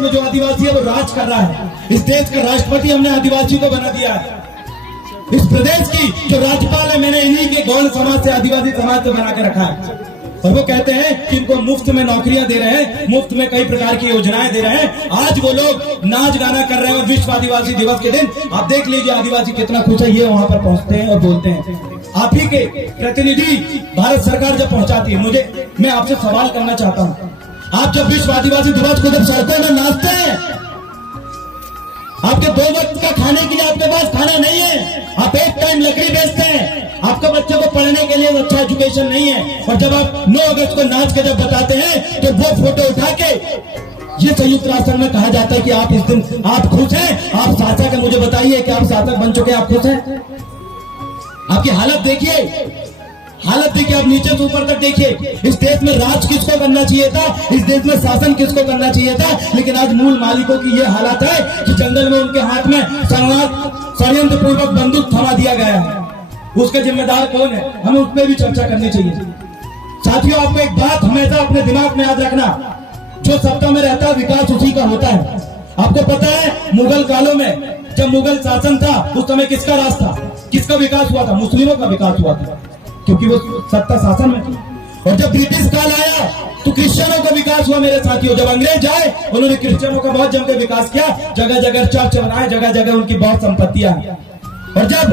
में जो आदिवासी है वो राज कर रहा है। इस देश का राष्ट्रपति हमने आदिवासी को बना दिया है। इस प्रदेश की जो राज्यपाल है मैंने इन्हीं के गौड़ समाज से, आदिवासी समाज से बना के रखा है। और वो कहते हैं कि इनको मुफ्त में नौकरियां दे रहे हैं, मुफ्त में कई प्रकार की योजनाएं दे रहे हैं। आज वो लोग नाच गाना कर रहे हैं। विश्व आदिवासी दिवस के दिन आप देख लीजिए आदिवासी कितना खुश है। ये वहां पर पहुंचते हैं और बोलते हैं। आप ही के प्रतिनिधि भारत सरकार जब पहुंचाती है, मैं आपसे सवाल करना चाहता हूँ, आप जब विश्व आदिवासी दिवस को जब सड़कों में नाचते हैं, आपके 2 वक्त का खाने के लिए आपके पास खाना नहीं है, आप एक टाइम लकड़ी बेचते हैं, आपके बच्चे को पढ़ने के लिए अच्छा एजुकेशन नहीं है, और जब आप 9 अगस्त को नाच के जब बताते हैं तो वो फोटो उठा के ये संयुक्त राष्ट्र में कहा जाता है कि आप इस दिन आप खुश हैं, आप शासक है। मुझे बताइए कि आप शासक बन चुके, आप खुश हैं? आपकी हालत देखिए, हालत देखिए, आप नीचे से ऊपर तक देखिए। इस देश में राज किसको करना चाहिए था, इस देश में शासन किसको करना चाहिए था, लेकिन आज मूल मालिकों की ये हालत है कि जंगल में उनके हाथ में षड्यंत्र पूर्वक बंदूक थमा दिया गया है। उसके जिम्मेदार कौन है, हमें उस पर भी चर्चा करनी चाहिए। साथियों, आपको एक बात हमेशा अपने दिमाग में याद रखना, जो सत्ता में रहता है विकास उसी का होता है। आपको पता है मुगल कालों में जब मुगल शासन था उस समय किसका राज था, किसका विकास हुआ था? मुस्लिमों का विकास हुआ था, क्योंकि वो सत्ता शासन में थी। और जब ब्रिटिश काल आया तो क्रिश्चियनों का विकास हुआ मेरे साथियों। जब अंग्रेज आए उन्होंने क्रिश्चियनों का बहुत जमकर विकास किया, जगह जगह चर्च बनाए, जगह जगह उनकी बहुत संपत्तियां। और जब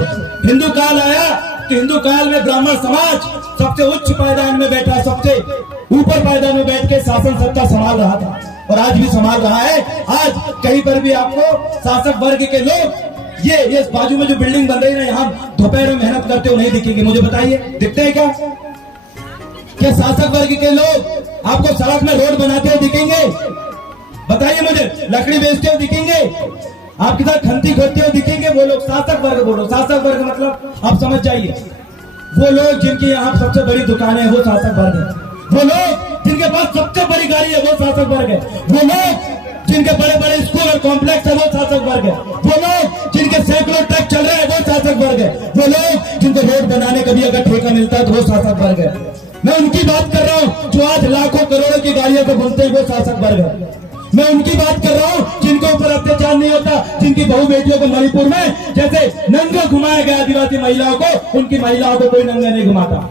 हिंदू काल आया तो हिंदू काल में ब्राह्मण समाज सबसे उच्च पायदान में बैठा, सबसे ऊपर पायदान में बैठ के शासन सत्ता संभाल रहा था, और आज भी संभाल रहा है। आज कहीं पर भी आपको शासक वर्ग के लोग, ये बाजू में जो बिल्डिंग बन रही है ना, यहाँ दोपहर में मेहनत करते हुए नहीं दिखेंगे। मुझे बताइए, दिखते हैं क्या शासक वर्ग के लोग आपको सड़क में रोड बनाते हुए दिखेंगे? बताइए मुझे, लकड़ी बेचते हुए दिखेंगे? आपके साथ खंती खोदते हुए दिखेंगे? वो लोग शासक वर्ग। बोलो शासक वर्ग मतलब आप समझ जाइए, वो लोग जिनकी यहाँ सबसे बड़ी दुकानें है वो शासक वर्ग है। वो लोग जिनके पास सबसे बड़ी गाड़ी है वो शासक वर्ग है। वो लोग जिनके बड़े बड़े स्कूल और कॉम्प्लेक्स है वो शासक वर्ग है। वो लोग जिनके सैकड़ों ट्रक चल रहे हैं वो शासक वर्ग है। वो लोग जिनको रोड बनाने का भी अगर ठेका मिलता है तो वो शासक वर्ग है। मैं उनकी बात कर रहा हूँ जो आज लाखों करोड़ों की गाड़ियों को घूमते हैं, वो शासक वर्ग है। मैं उनकी बात कर रहा हूँ जिनके ऊपर अत्याचार नहीं होता, जिनकी बहु बेटियों को मणिपुर में जैसे नंगा घुमाया गया आदिवासी महिलाओं को, उनकी महिलाओं को कोई नंगा नहीं घुमाता।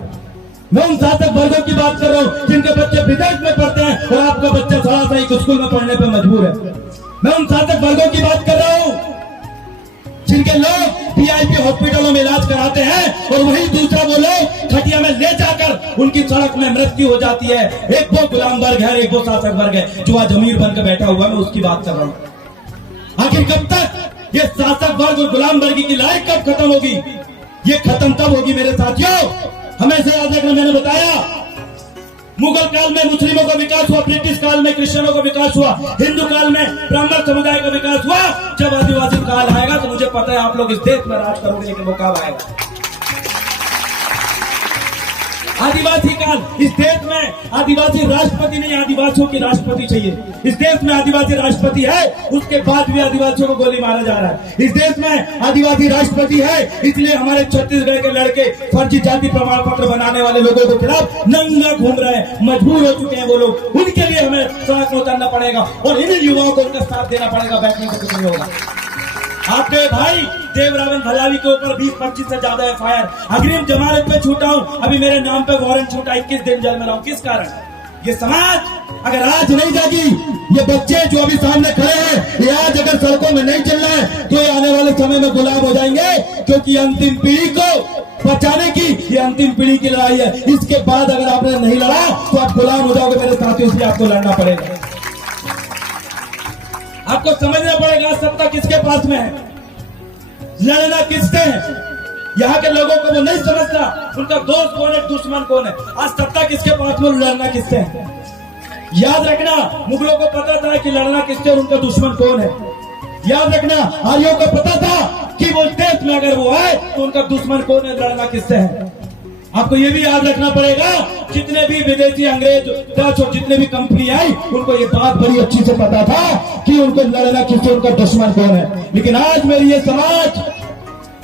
मैं उन शासक वर्गों की बात कर रहा हूँ जिनके बच्चे विदेश में पढ़ते हैं और आपका बच्चा थोड़ा सा एक स्कूल में पढ़ने पर मजबूर है। मैं उन शासक वर्गों की बात कर रहा हूँ जिनके लोग VIP हॉस्पिटलों में इलाज कराते हैं और वही दूसरा वो लोग खटिया में ले जाकर उनकी सड़क में मृत्यु हो जाती है। एक वो गुलाम वर्ग है, एक वो शासक वर्ग है जो आज अमीर बनकर बैठा हुआ है। मैं उसकी बात कर रहा हूँ। आखिर कब तक ये शासक वर्ग और गुलाम वर्ग की लड़ाई कब खत्म होगी? ये खत्म तब होगी मेरे साथियों, हमेशा याद रखना। मैंने बताया मुगल काल में मुस्लिमों का विकास हुआ, ब्रिटिश काल में क्रिश्चियनों का विकास हुआ, हिंदू काल में ब्राह्मण समुदाय का विकास हुआ। जब आदिवासी काल आएगा तो मुझे पता है आप लोग इस देश में राज करोगे, लेकिन वो कब आएगा? आदिवासी काल, इस देश में आदिवासी राष्ट्रपति नहीं, आदिवासियों की राष्ट्रपति चाहिए। इस देश में आदिवासी राष्ट्रपति है, उसके बाद भी आदिवासियों को गोली मारा जा रहा है। इस देश में आदिवासी राष्ट्रपति है, इसलिए हमारे छत्तीसगढ़ के लड़के फर्जी जाति प्रमाण पत्र बनाने वाले लोगों के खिलाफ नंगा घूम रहे हैं, मजबूर हो चुके हैं वो लोग। उनके लिए हमें सड़क में उतरना पड़ेगा और इन युवाओं को उनका साथ देना पड़ेगा। बैठने से कुछ नहीं होगा। आपके भाई देवरावन भलावी के ऊपर 20-25 से ज्यादा FIR अग्रिम जमानत पे छूटा हूं, अभी मेरे नाम पे वारंट छूटा, 21 दिन जेल में रहूं। किस कारण? ये समाज अगर आज नहीं जागी, ये बच्चे जो अभी सामने खड़े हैं, ये आज अगर सड़कों में नहीं चल रहा है तो ये आने वाले समय में गुलाम हो जाएंगे, क्योंकि अंतिम पीढ़ी को बचाने की ये अंतिम पीढ़ी की लड़ाई है। इसके बाद अगर आपने नहीं लड़ा तो आप गुलाम हो जाओगे मेरे साथियों, इसलिए आपको लड़ना पड़ेगा। आपको समझना पड़ेगा सत्ता किसके पास में है, लड़ना किससे है। यहाँ के लोगों को वो नहीं समझता उनका दोस्त कौन है, दुश्मन कौन है। आज सत्ता किसके पास में, लड़ना किससे है। याद रखना, मुगलों को पता था कि लड़ना किससे और उनका दुश्मन कौन है। याद रखना, आर्यों को पता था कि वो देश में अगर वो आए तो उनका दुश्मन कौन है, लड़ना किससे है। आपको ये भी याद रखना पड़ेगा, जितने भी विदेशी अंग्रेज डच और जितने भी कंपनी आई, उनको ये बात बड़ी अच्छी से पता था कि उनको लड़ना किससे, उनका दुश्मन कौन है। लेकिन आज मेरी ये समाज,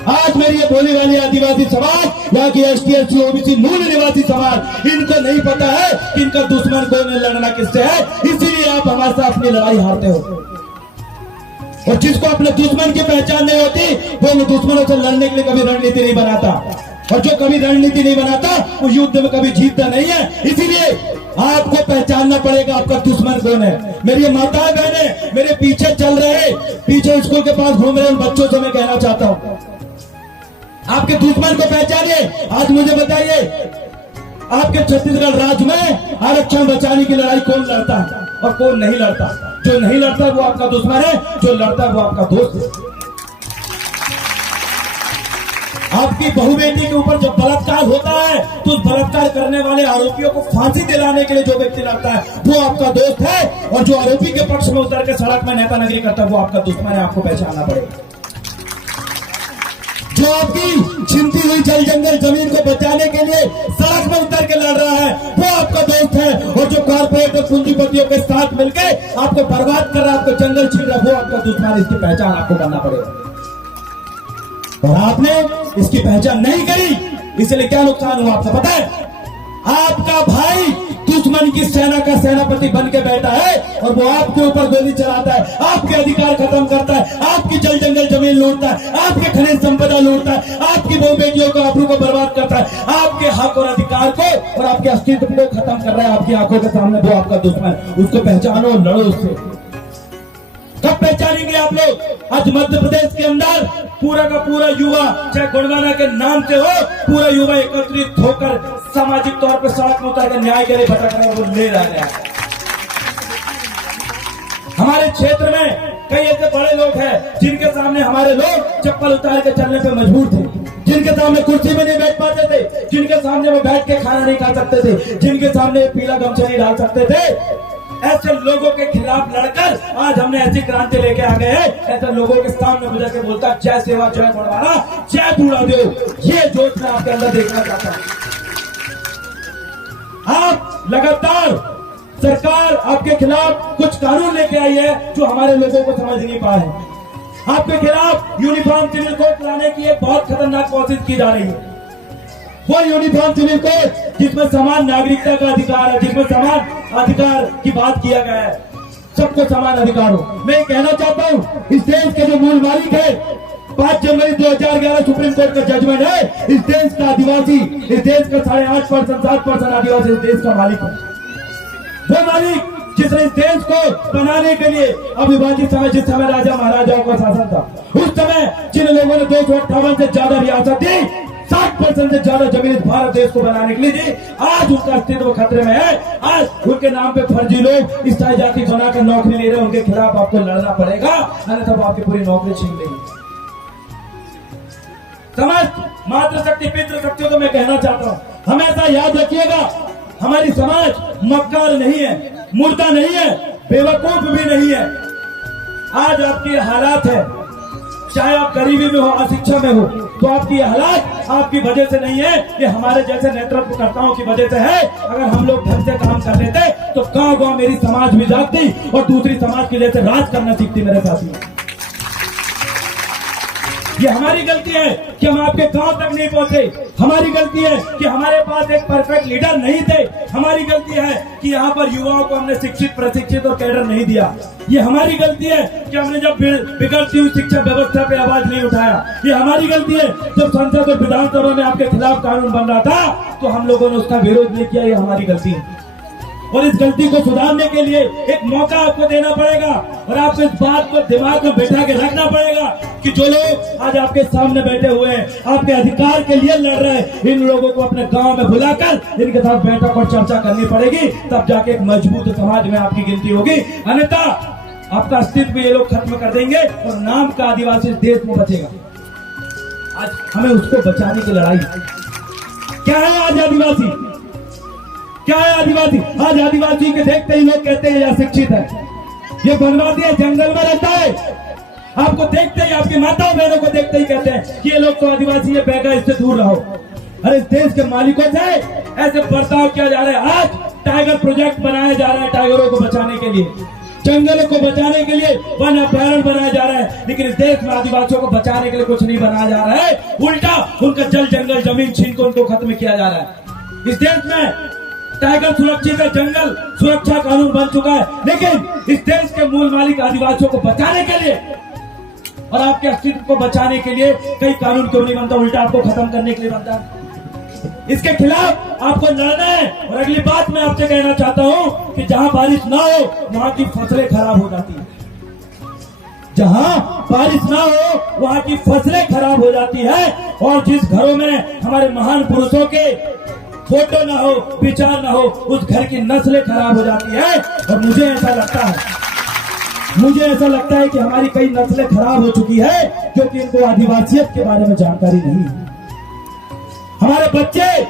आज मेरी ये बोली वाली आदिवासी समाज, यहाँ की ST SC OBC मूल निवासी समाज, इनको नहीं पता है कि इनका दुश्मन कौन है, लड़ना किससे है। इसीलिए आप हमारे साथ अपनी लड़ाई हारते हो। और जिसको अपने दुश्मन की पहचान नहीं होती वो दुश्मनों से लड़ने के लिए कभी रणनीति नहीं बनाता, और जो कभी रणनीति नहीं बनाता वो युद्ध में कभी जीतता नहीं है। इसीलिए आपको पहचानना पड़ेगा आपका दुश्मन कौन है। मेरी माताएं बहनें मेरे पीछे चल रहे, पीछे स्कूल के पास घूम रहे उन बच्चों से मैं कहना चाहता हूं, आपके दुश्मन को पहचानिए। आज मुझे बताइए, आपके छत्तीसगढ़ राज्य में आरक्षण बचाने की लड़ाई कौन लड़ता है और कौन नहीं लड़ता? जो नहीं लड़ता वो आपका दुश्मन है, जो लड़ता है वो आपका दोस्त है। आपकी बहू बेटी के ऊपर जब बलात्कार होता है तो उस बलात्कार करने वाले आरोपियों को फांसी दिलाने के लिए जो व्यक्ति लड़ता है वो आपका दोस्त है, और जो आरोपी के पक्ष में उतर के सड़क में नेतानगरी करता है वो आपका दुश्मन है। आपको पहचानना पड़ेगा। जो आपकी छिनती हुई जल जंगल जमीन को बचाने के लिए सड़क में उतर के लड़ रहा है वो आपका दोस्त है, और जो कारपोरेट और पूंजीपतियों के साथ मिलकर आपको बर्बाद कर रहा है, आपको जंगल छीन रहा है, वो आपका दुश्मन है। इसकी पहचान आपको करना पड़ेगा, और आपने इसकी पहचान नहीं करी, इसलिए क्या नुकसान हुआ आपको पता है? आपका भाई दुश्मन की सेना का सेनापति बन के बैठा है और वो आपके ऊपर गोली चलाता है, आपके अधिकार खत्म करता है, आपकी जल जंगल जमीन लूटता है, आपके खनिज संपदा लूटता है, आपकी बहु बेटियों को आबरू को बर्बाद करता है, आपके हक और अधिकार को और आपके अस्तित्व को खत्म कर रहा है आपकी आंखों के सामने। वो आपका दुश्मन, उसको पहचानो, लड़ो उससे। कब पहचानेंगे आप लोग? आज मध्य प्रदेश के अंदर पूरा का पूरा युवा, चाहे गुणगाना के नाम से हो, पूरा युवा एकत्रित होकर सामाजिक तौर पर सड़क में उतर कर न्याय के लिए भटक रहे हैं, वो ले रहा है। हमारे क्षेत्र में कई ऐसे बड़े लोग हैं जिनके सामने हमारे लोग चप्पल उतार के चलने पे मजबूर थे, जिनके सामने कुर्सी में नहीं बैठ पाते थे, जिनके सामने वो बैठ के खाना नहीं खा सकते थे, जिनके सामने पीला गमछा नहीं डाल सकते थे। ऐसे लोगों के खिलाफ लड़कर आज हमने ऐसी क्रांति लेके आ गए हैं। ऐसे लोगों के सामने मुझे के बोलता जय सेवा, जय गुणवाना, जय बूढ़ादेव, ये जोश मैं आपके अंदर देखना चाहता हूं। आप लगातार सरकार आपके खिलाफ कुछ कानून लेके आई है जो हमारे लोगों को समझ नहीं पाए। आपके खिलाफ यूनिफॉर्म सिविल कोड लाने की एक बहुत खतरनाक कोशिश की जा रही है। वो यूनिफॉर्म सिविल कोड जिसमें समान नागरिकता का अधिकार है, जिसमें समान अधिकार की बात किया गया है, सबको समान अधिकार हो। मैं कहना चाहता हूँ, इस देश के जो मूल मालिक है, 5 जनवरी 2011 सुप्रीम कोर्ट का जजमेंट है, इस देश का आदिवासी, इस देश का 8.5% 7% आदिवासी इस देश का मालिक है। वो मालिक जिसने इस देश को बनाने के लिए अविभाजित समय, जिस समय राजा महाराजाओं का शासन था, उस समय जिन लोगों ने 258 से ज्यादा रियासत दी, 60% से ज्यादा जमीन भारत देश को बनाने के लिए दी, आज उनका अस्तित्व खतरे में है। आज उनके नाम पे फर्जी लोग ईसाई जाति बनाकर नौकरी ले रहे हैं, उनके खिलाफ आपको लड़ना पड़ेगा, अन्यथा आपकी पूरी नौकरी छीन लेंगे। समस्त मातृशक्ति पितृशक्तियों को मैं कहना चाहता हूँ, हमेशा याद रखिएगा, हमारी समाज मक्कार नहीं है, मुर्दा नहीं है, बेवकूफ भी नहीं है। आज आपके हालात है, चाहे आप गरीबी में हो, अशिक्षा में हो, तो आपकी हालात आपकी वजह से नहीं है, ये हमारे जैसे नेतृत्वकर्ताओं की वजह से है। अगर हम लोग ढंग से काम कर लेते तो गांव गांव मेरी समाज भी जागती और दूसरी समाज की जैसे राज करना सीखती मेरे साथी। ये हमारी गलती है कि हम आपके गांव तक नहीं पहुंचे, हमारी गलती है कि हमारे पास एक परफेक्ट लीडर नहीं थे, हमारी गलती है कि यहाँ पर युवाओं को हमने शिक्षित, प्रशिक्षित और कैडर नहीं दिया। ये हमारी गलती है कि हमने जब बिगड़ती हुई शिक्षा व्यवस्था पे आवाज नहीं उठाया। ये हमारी गलती है जब संसद और विधानसभा में आपके खिलाफ कानून बन रहा था तो हम लोगों ने उसका विरोध नहीं किया। ये हमारी गलती है, और इस गलती को सुधारने के लिए एक मौका आपको देना पड़ेगा, और आपको इस बात को दिमाग में बैठा के रखना पड़ेगा कि जो लोग आज आपके सामने बैठे हुए हैं, आपके अधिकार के लिए लड़ रहे हैं, इन लोगों को अपने गांव में बुलाकर इनके साथ बैठक और चर्चा करनी पड़ेगी, तब जाके एक मजबूत समाज में आपकी गिनती होगी। अन्यथा आपका अस्तित्व ये लोग खत्म कर देंगे और नाम का आदिवासी इस देश में बचेगा। आज हमें उसको बचाने की लड़ाई क्या है। आज आदिवासी क्या है? आदिवासी आज आदिवासी के देखते ही लोग कहते हैं यह शिक्षित है, ये वनवासी है, जंगल में रहता है। आपको देखते ही, आपकी माताओं बहनों को देखते ही कहते हैं कि ये लोग तो आदिवासी है, बेगा, इससे दूर रहो। अरे इस देश के मालिकों से ऐसे बर्ताव किया जा रहा है। आज टाइगर प्रोजेक्ट बनाया जा रहा है टाइगरों को बचाने के लिए, जंगलों को बचाने के लिए वन अभ्यारण्य बनाया जा रहा है, लेकिन इस देश में आदिवासियों को बचाने के लिए कुछ नहीं बनाया जा रहा है। उल्टा उनका जल जंगल जमीन छीन कर उनको खत्म किया जा रहा है। इस देश में टाइगर सुरक्षित है, जंगल सुरक्षा कानून बन चुका है, लेकिन इस देश के मूल मालिक आदिवासियों को बचाने के लिए और आपके अस्तित्व को बचाने के लिए कई कानून क्यों नहीं बनता, उल्टा आपको खत्म करने के लिए बनता है। इसके खिलाफ आपको लड़ना है। और अगली बात मैं आपसे कहना चाहता हूं कि जहां बारिश ना हो वहां की फसलें खराब हो जाती है। जहां बारिश ना हो वहां की फसलें खराब हो जाती है। और जिस घरों में हमारे महान पुरुषों के फोटो ना हो, विचार ना हो, उस घर की नस्लें खराब हो जाती है। और मुझे ऐसा लगता है कि हमारी कई नस्लें खराब हो चुकी है क्योंकि इनको आदिवासियत के बारे में जानकारी नहीं है। हमारे बच्चे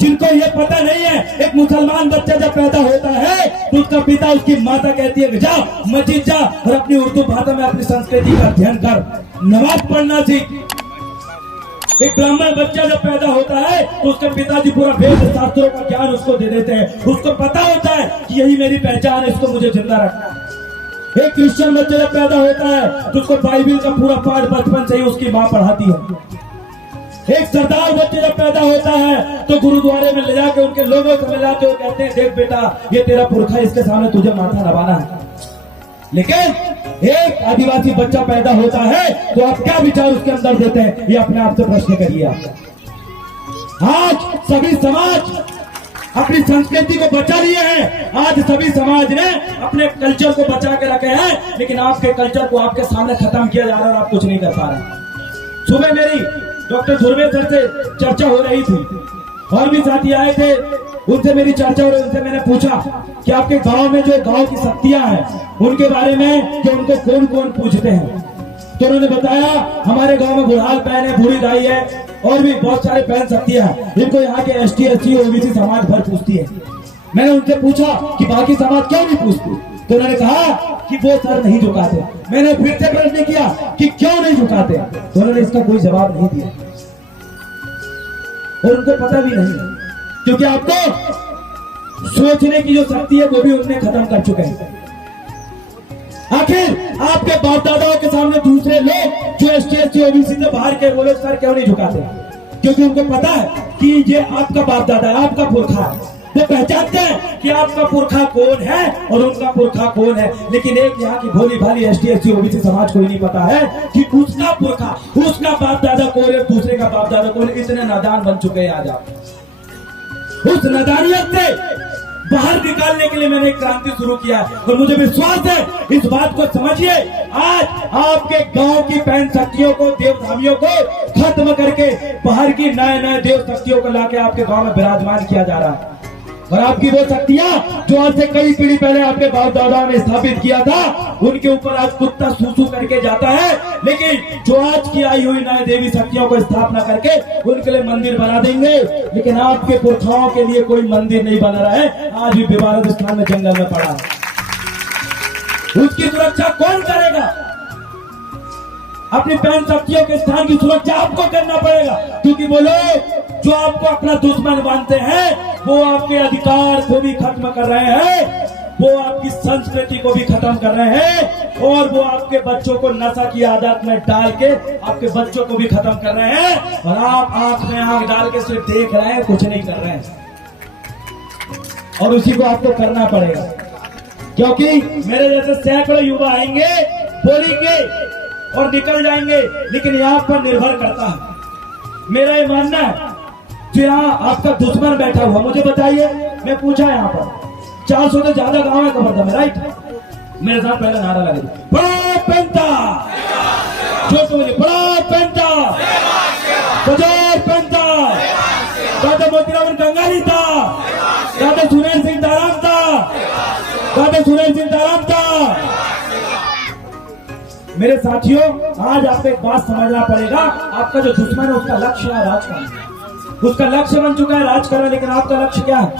जिनको ये पता नहीं है, एक मुसलमान बच्चा जब पैदा होता है तो उसका पिता उसकी माता कहती है कि जा मस्जिद जा और अपनी उर्दू भाषा में अपनी संस्कृति का अध्ययन कर, नमाज पढ़ना सीख। एक ब्राह्मण बच्चा जब पैदा होता है तो उसके पिताजी पूरा वेद शास्त्रों का ज्ञान उसको दे देते हैं। उसको पता होता है कि यही मेरी पहचान है, इसको मुझे जिंदा रखना है। एक क्रिश्चियन बच्चा जब पैदा होता है तो उसको बाइबिल का पूरा पाठ बचपन से ही उसकी माँ पढ़ाती है। एक सरदार बच्चे जब पैदा होता है तो गुरुद्वारे में ले जाकर उनके लोगों को मिलाते हो, कहते हैं देख बेटा ये तेरा पुरखा, इसके सामने तुझे माथा नवाना है। लेकिन एक आदिवासी बच्चा पैदा होता है तो आप क्या विचार उसके अंदर देते हैं, ये अपने आप से प्रश्न करिए आप। आज सभी समाज अपनी संस्कृति को बचा लिए हैं, आज सभी समाज ने अपने कल्चर को बचा के रखे हैं, लेकिन आपके कल्चर को आपके सामने खत्म किया जा रहा है और आप कुछ नहीं कर पा रहे। सुबह मेरी डॉक्टर धुर्वे सर से चर्चा हो रही थी और भी साथी आए थे, उनसे मेरी चर्चा हो रही, उनसे मैंने पूछा कि आपके गांव में जो गांव की शक्तियां हैं उनके बारे में कि उनको कौन कौन पूछते हैं। तो उन्होंने बताया हमारे गांव में बुढ़ाल बहन है, बूढ़ी दाई है और भी बहुत सारे बहन शक्तियां हैं, इनको यहाँ के ST SC OBC समाज भर पूछती है। मैंने उनसे पूछा कि बाकी समाज क्यों नहीं पूछती, तो उन्होंने कहा कि वो सर नहीं झुकाते। मैंने फिर से प्रश्न किया कि क्यों नहीं झुकाते, तो उन्होंने इसका कोई जवाब नहीं दिया और उनको पता भी नहीं, क्योंकि आपको सोचने की जो शक्ति है वो भी उन्होंने खत्म कर चुके हैं। आखिर आपके बाप दादाओं के सामने दूसरे लोग जो ST SC OBC से बाहर के, वो लोग सर क्यों नहीं झुकाते, क्योंकि उनको पता है कि ये आपका बाप दादा है, आपका पुरखा है। वो पहचानते हैं कि आपका पुरखा कौन है और उनका पुरखा कौन है। लेकिन एक यहाँ की भोली भाली ST SC OBC समाज को ही नहीं पता है कि उसका पुरखा, उसका बाप दादा कौन है, दूसरे का बाप दादा कौन है। इतने नादान बन चुके हैं आज आप। उस नादानियत से बाहर निकालने के लिए मैंने एक क्रांति शुरू किया और मुझे विश्वास है, इस बात को समझिए, आज आपके गांव की पैन शक्तियों को, देवधामियों को खत्म करके बाहर की नए नए देव शक्तियों को लाके आपके गांव में विराजमान किया जा रहा है। और आपकी वो शक्तियां जो आज से कई पीढ़ी पहले आपके बाप दादा ने स्थापित किया था, उनके ऊपर आज कुत्ता सूसू करके जाता है। लेकिन जो आज की आई हुई नए देवी शक्तियों को स्थापना करके उनके लिए मंदिर बना देंगे, लेकिन आपके पुरखाओं के लिए कोई मंदिर नहीं बना रहा है, आज भी विवादित स्थान में जंगल में पड़ा है। उसकी सुरक्षा कौन करेगा? अपनी पैन शक्तियों के स्थान की सुरक्षा आपको करना पड़ेगा, क्योंकि वो लोग जो आपको अपना दुश्मन मानते हैं वो आपके अधिकार को भी खत्म कर रहे हैं, वो आपकी संस्कृति को भी खत्म कर रहे हैं और वो आपके बच्चों को नशा की आदत में डाल के आपके बच्चों को भी खत्म कर रहे हैं। और आप आंख में आंख डाल के सिर्फ देख रहे हैं, कुछ नहीं कर रहे हैं। और उसी को आपको करना पड़ेगा, क्योंकि मेरे जैसे सैकड़ों युवा आएंगे, बोलेंगे और निकल जाएंगे, लेकिन यहाँ पर निर्भर करता है। मेरा ये मानना है कि यहाँ आपका दुश्मन बैठा हुआ, मुझे बताइए, मैं पूछा यहाँ पर 400 से ज्यादा गांव है कवर्धा में, राइट? मेरे साथ पहले नारा लगे, बड़ा पेंटा, जो तो मुझे बड़ा पेंटा, बजाय पेंटा, दादा मोतीराम गंगाली था, दादा सुरेश सिंह दाराम था, दादा सुरेश सिंह दाराम था। मेरे साथियों, आज आपको एक बात समझना पड़ेगा, आपका जो दुश्मन है उसका लक्ष्य है राज करना, उसका लक्ष्य बन चुका है राज करना, लेकिन आपका लक्ष्य क्या है?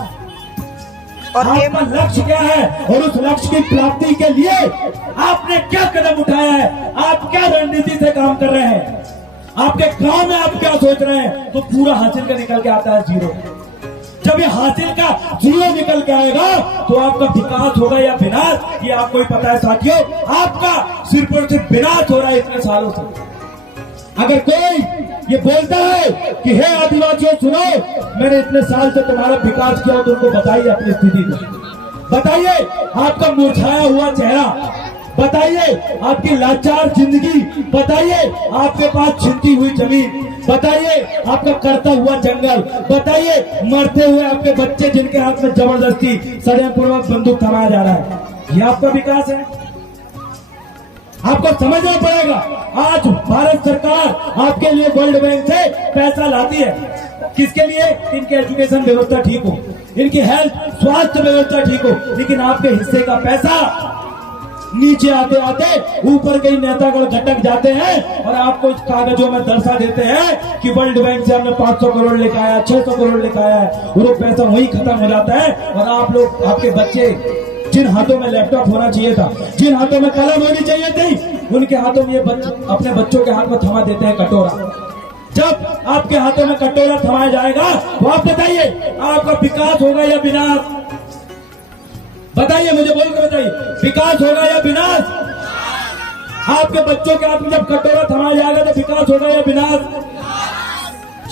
आपका लक्ष्य क्या है? और उस लक्ष्य की प्राप्ति के लिए आपने क्या कदम उठाया है? आप क्या रणनीति से काम कर रहे हैं? आपके गांव में आप क्या सोच रहे हैं? तो पूरा हासिल का निकल के आता है जीरो। जब ये हासिल का जीरो निकल के आएगा तो आपका विकास होगा या विनाश, ये आपको ही पता है साथियों। आपका सिर्फ और सिर्फ विनाश हो रहा है इतने सालों से। अगर कोई ये बोलता है कि हे आदिवासियों सुनो, मैंने इतने साल से तुम्हारा विकास किया, तुमको बताइए अपनी स्थिति को, बताइए आपका मुरझाया हुआ चेहरा, बताइए आपकी लाचार जिंदगी, बताइए आपके पास छिनती हुई जमीन, बताइए आपका करता हुआ जंगल, बताइए मरते हुए आपके बच्चे जिनके हाथ में जबरदस्ती षड्यंत्रपूर्वक बंदूक थमाया जा रहा है। ये आपका विकास है? आपको समझना पड़ेगा। आज भारत सरकार आपके लिए वर्ल्ड बैंक से पैसा लाती है, किसके लिए? इनकी एजुकेशन व्यवस्था ठीक हो, इनकी हेल्थ स्वास्थ्य व्यवस्था ठीक हो, लेकिन आपके हिस्से का पैसा नीचे आते आते ऊपर कई नेतागण झटक जाते हैं और आपको इस कागजों में दर्शा देते हैं कि वर्ल्ड बैंक से हमने 500 करोड़ लेकर आया, 600 करोड़ लेकर आया है। वो पैसा वही खत्म हो जाता है और आप लोग, आपके बच्चे जिन हाथों में लैपटॉप होना चाहिए था, जिन हाथों में कलम होनी चाहिए थी, उनके हाथों में ये अपने बच्चों के हाथ में थमा देते हैं कटोरा। जब आपके हाथों में कटोरा थमाया जाएगा तो आप बताइए आपका विकास होगा या विनाश? बताइए, मुझे बोल के बताइए, विकास होगा या विनाश? आपके बच्चों के हाथ में जब कटोरा थमाया जाएगा तो विकास होगा या विनाश?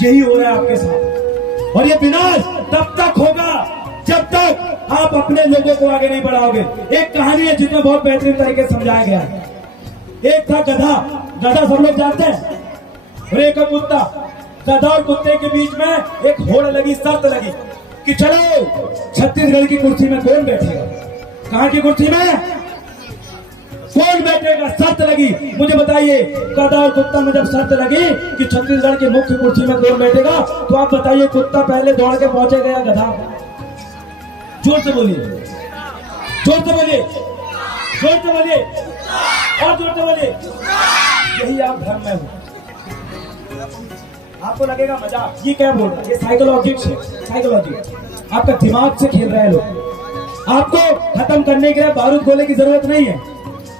यही हो रहा है आपके साथ। और ये विनाश तब तक होगा जब तक आप अपने लोगों को आगे नहीं बढ़ाओगे। एक कहानी है जिसमें बहुत बेहतरीन तरीके से समझाया गया है। एक था गधा, गधा सब लोग जानते हैं, और एक कुत्ता। गधा और कुत्ते के बीच में एक होड़ लगी, शर्त लगी कि चलो छत्तीसगढ़ की कुर्सी में कौन बैठेगा? कहां की कुर्सी में कौन बैठेगा? शर्त लगी। मुझे बताइए, गधा और कुत्ता में जब शर्त लगी कि छत्तीसगढ़ की मुख्य कुर्सी में कौन बैठेगा, तो आप बताइए कुत्ता पहले दौड़ के पहुंचेगा या गधा? जोर से बोलिए, जोर से बोलिए, जोर से बोलिए, और जोर से बोलिए। यही आप धर्म में हो। आपको लगेगा मजाक, ये क्या बोल रहा है? ये साइकोलॉजिक्स है, साइकोलॉजी। आपका दिमाग से खेल रहे हैं लोग। आपको खत्म करने के लिए बारूद गोले की जरूरत नहीं है,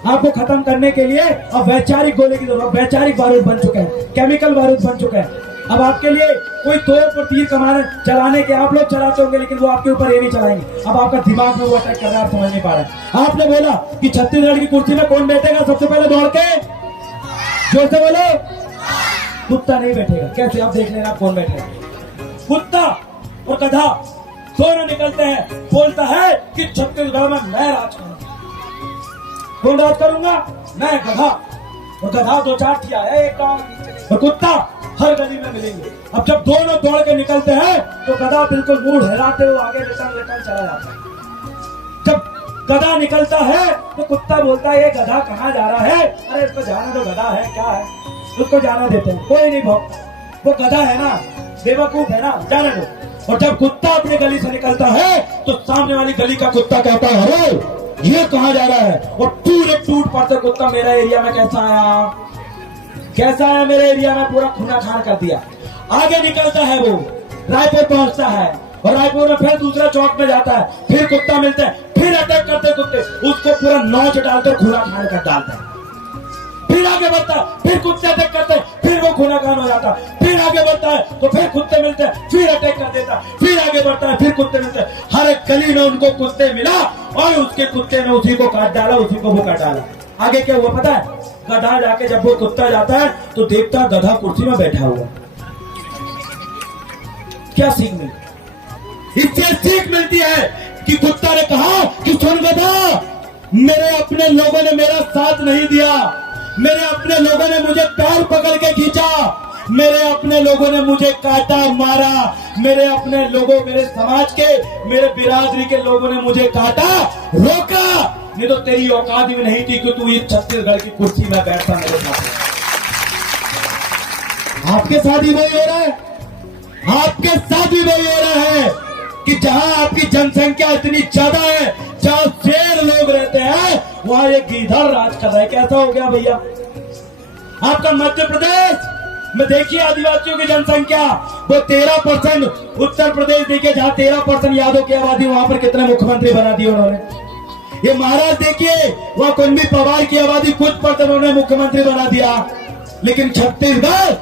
आपको खत्म करने के लिए अब वैचारिक गोले की जरूरत। वैचारिक बारूद बन चुके हैं, केमिकल बारूद बन चुके हैं। अब आपके लिए कोई तोप और तीर कमाने चलाने के आप लोग चलाते होंगे, लेकिन वो आपके ऊपर ये नहीं चलाएंगे। अब आपका दिमाग में वो अटैक कर रहा है, आप समझ नहीं पा रहे। आपने बोला कि छत्तीसगढ़ की कुर्सी में कौन बैठेगा? सबसे पहले दौड़ के जोर से बोलो, कुत्ता नहीं बैठेगा। कैसे? आप देख लेना कौन बैठेगा। कुत्ता और गधा दोनों निकलते हैं, बोलता है कि छत्तीसगढ़ में मैं राज करूंगा। कौन राज करूंगा? मैं, गधा। और गधा दो चार किया है एक गांव, और कुत्ता हर गली में मिलेंगे। अब जब दोनों दौड़ के निकलते हैं तो गधा बिल्कुल मुंह हिलाते हुए आगे रिटर्न चला जाता है। जब गधा निकलता है तो कुत्ता बोलता है ये गधा कहाँ जा रहा है? अरे इसको जाने दो, गधा है, क्या है, उसको जाना देते हैं, कोई नहीं भौंकता, वो गधा है ना, बेवकूफ है ना, जाने दो। और जब कुत्ता अपनी गली से निकलता है तो सामने वाली गली का कुत्ता कहता है अरे ये कहाँ जा रहा है? और पूरे टूट पड़ते कुत्ता मेरा एरिया में कैसा आया, कैसा आया मेरे एरिया में, पूरा खूना खान कर दिया। आगे निकलता है, वो रायपुर पहुंचता है और रायपुर में फिर दूसरा चौक में जाता है, फिर कुत्ता मिलता है, फिर अटैक करते कुत्ते, उसको पूरा नोच डालकर खूना खान कर डालता है। फिर आगे बढ़ता है, फिर कुत्ते अटैक करते हैं, फिर वो खूना खान हो जाता है। फिर आगे बढ़ता है तो फिर कुत्ते मिलते हैं, फिर अटैक कर देता है। फिर आगे बढ़ता है, फिर कुत्ते मिलते हैं। हर एक गली में उनको कुत्ते मिला और उसके कुत्ते ने उसी को काट डाला, उसी को वो काट डाला। आगे क्या हुआ पता है? गधा जाके जब वो कुत्ता जाता है तो देखता है गधा कुर्सी में बैठा हुआ। क्या सीख मिलती? इससे सीख मिलती है कि कुत्ता ने कहा कि सुन गधा, मेरे अपने लोगों ने मेरा साथ नहीं दिया, मेरे अपने लोगों ने मुझे पैर पकड़ के खींचा, मेरे अपने लोगों ने मुझे काटा मारा, मेरे अपने लोगों, मेरे समाज के, मेरे बिरादरी के लोगों ने मुझे काटा, रोका, नहीं तो तेरी औकात भी नहीं थी कि तू इस छत्तीसगढ़ की कुर्सी में बैठता मेरे साथ। आपके साथ ही वही हो रहा है, आपके साथ ही वही हो रहा है कि जहां आपकी जनसंख्या इतनी ज्यादा है, जहां शेर लोग रहते हैं, वहां एक गीधड़ राज कर रहा है। कैसा हो गया भैया? आपका मध्य प्रदेश में देखिए आदिवासियों की जनसंख्या वो 13%, उत्तर प्रदेश देखिए जहां 13% यादव की आबादी, वहां पर कितने मुख्यमंत्री बना दिए उन्होंने। ये महाराज देखिए वहां कुंभी पवार की आबादी कुछ % उन्होंने मुख्यमंत्री बना दिया। लेकिन छत्तीसगढ़,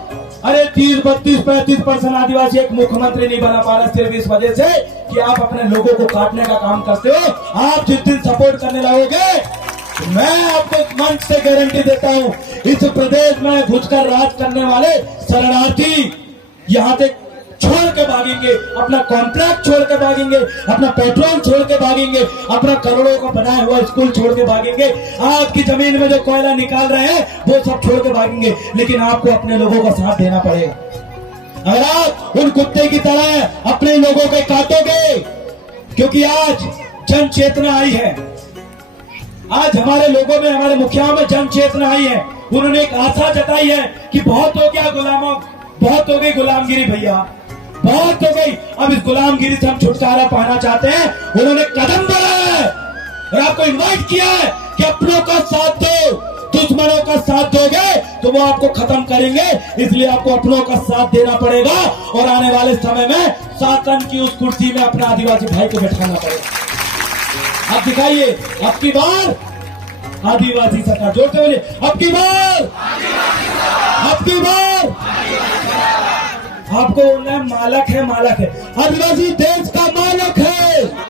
अरे 30, 32, 35% आदिवासी एक मुख्यमंत्री नहीं बना पा रहा, सिर्फ इस वजह से कि आप अपने लोगों को काटने का काम करते हो। आप जिस दिन सपोर्ट करने लगोगे मैं आपको मंच से गारंटी देता हूं, इस प्रदेश में घुसकर राज करने वाले शरणार्थी यहां से छोड़ के भागेंगे, अपना कॉन्ट्रैक्ट छोड़ के भागेंगे, अपना पेट्रोल छोड़ के भागेंगे, अपना करोड़ों का बनाया हुआ स्कूल छोड़ के भागेंगे, आज की जमीन में जो कोयला निकाल रहे हैं वो सब छोड़ के भागेंगे। लेकिन आपको अपने लोगों का साथ देना पड़ेगा। अगर आप उन कुत्ते की तरह अपने लोगों के काटोगे, क्योंकि आज जन चेतना आई है, आज हमारे लोगों में, हमारे मुखियाओं में जन चेतना आई है। उन्होंने एक आशा जताई है कि बहुत हो गया गुलामों, बहुत हो गई गुलामगिरी भैया, बहुत हो गई, अब इस गुलामगिरी से हम छुटकारा पाना चाहते हैं। उन्होंने कदम बढ़ाया है और आपको इनवाइट किया है कि अपनों का साथ दो, दुश्मनों का साथ दोगे तो वो आपको खत्म करेंगे। इसलिए आपको अपनों का साथ देना पड़ेगा और आने वाले समय में शासन की उस कुर्सी में अपना आदिवासी भाई को बैठाना पड़ेगा। आप दिखाइए, अब की बार आदिवासी सरकार, जोर से बोलिए, अब की बार, अब की बार। आपको बोलना है मालक है, मालक है, आदिवासी देश का मालक है।